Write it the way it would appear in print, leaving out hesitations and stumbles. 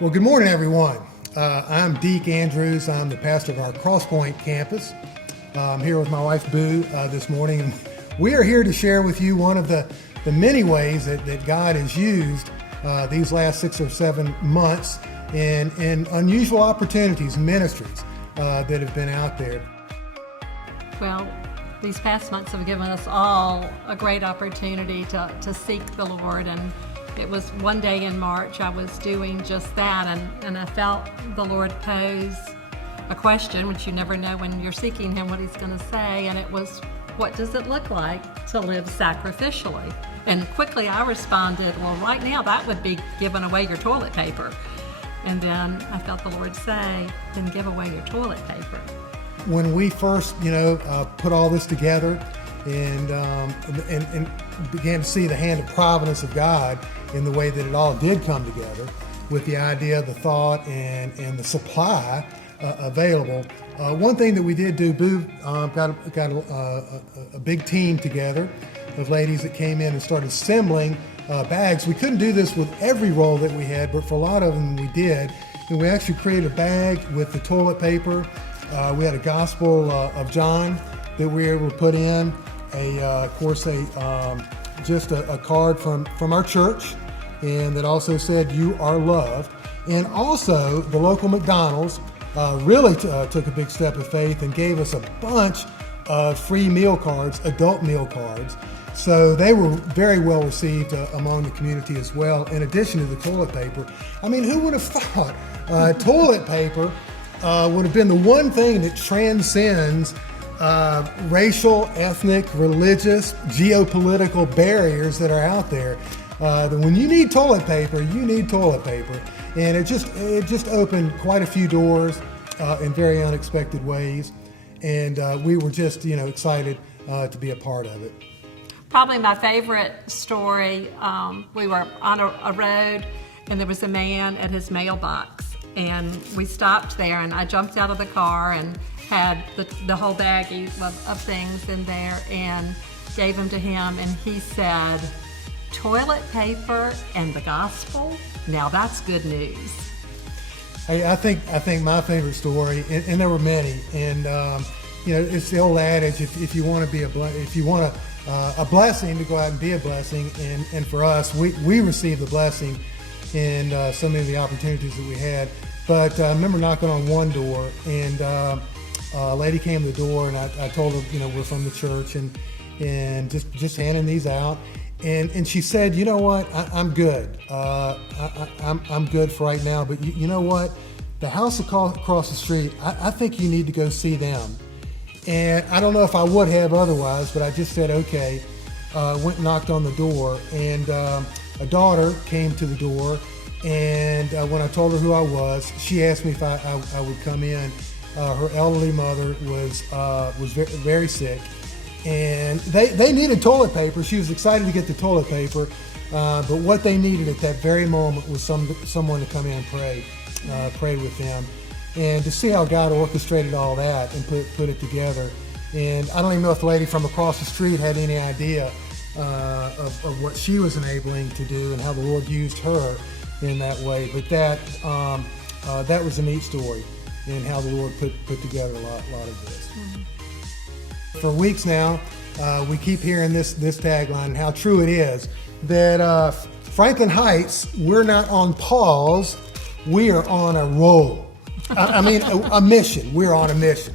Well, good morning, everyone. I'm Deke Andrews. I'm the pastor of our Crosspoint campus. I'm here with my wife, Boo, this morning, and we are here to share with you one of the many ways that God has used these last 6 or 7 months in unusual opportunities, ministries that have been out there. Well, these past months have given us all a great opportunity to seek the Lord, and it was one day in March I was doing just that, and I felt the Lord pose a question, which you never know when you're seeking Him what He's going to say, and it was, what does it look like to live sacrificially? And quickly I responded, well, right now that would be giving away your toilet paper. And then I felt the Lord say, then give away your toilet paper. When we first, put all this together and began to see the hand of providence of God in the way that it all did come together, with the idea, the thought, and the supply available. One thing that we did do, Boo got a big team together of ladies that came in and started assembling bags. We couldn't do this with every roll that we had, but for a lot of them we did. And we actually created a bag with the toilet paper. We had a Gospel of John that we were able to put in, just a card from our church, and that also said, "You are loved." And also the local McDonald's really took a big step of faith and gave us a bunch of free meal cards, adult meal cards. So they were very well received among the community as well, in addition to the toilet paper. I mean, who would have thought toilet paper would have been the one thing that transcends racial, ethnic, religious, geopolitical barriers that are out there. That when you need toilet paper, you need toilet paper. And it just opened quite a few doors in very unexpected ways. And we were just, excited to be a part of it. Probably my favorite story, we were on a road and there was a man at his mailbox, and we stopped there, and I jumped out of the car and had the whole baggie of things in there and gave them to him, and he said, "Toilet paper and the gospel? Now that's good news." I think my favorite story, and there were many, and it's the old adage: if you want to be a blessing, to go out and be a blessing, and for us, we received the blessing in so many of the opportunities that we had. But I remember knocking on one door, and a lady came to the door, and I told her, we're from the church, and just handing these out. And she said, "You know what? I'm good. I'm good for right now. But you know what? The house across the street, I think you need to go see them." And I don't know if I would have otherwise, but I just said, okay. Went and knocked on the door, and a daughter came to the door. And when I told her who I was, she asked me if I would come in. Her elderly mother was very, very sick. And they needed toilet paper. She was excited to get the toilet paper, but what they needed at that very moment was someone to come in and pray with them, and to see how God orchestrated all that and put it together. And I don't even know if the lady from across the street had any idea of what she was enabling to do and how the Lord used her in that way. But that was a neat story, and how the Lord put together a lot of this. Mm-hmm. For weeks now, we keep hearing this tagline, and how true it is, that Franklin Heights, we're not on pause, we are on a roll. I mean, a mission. We're on a mission.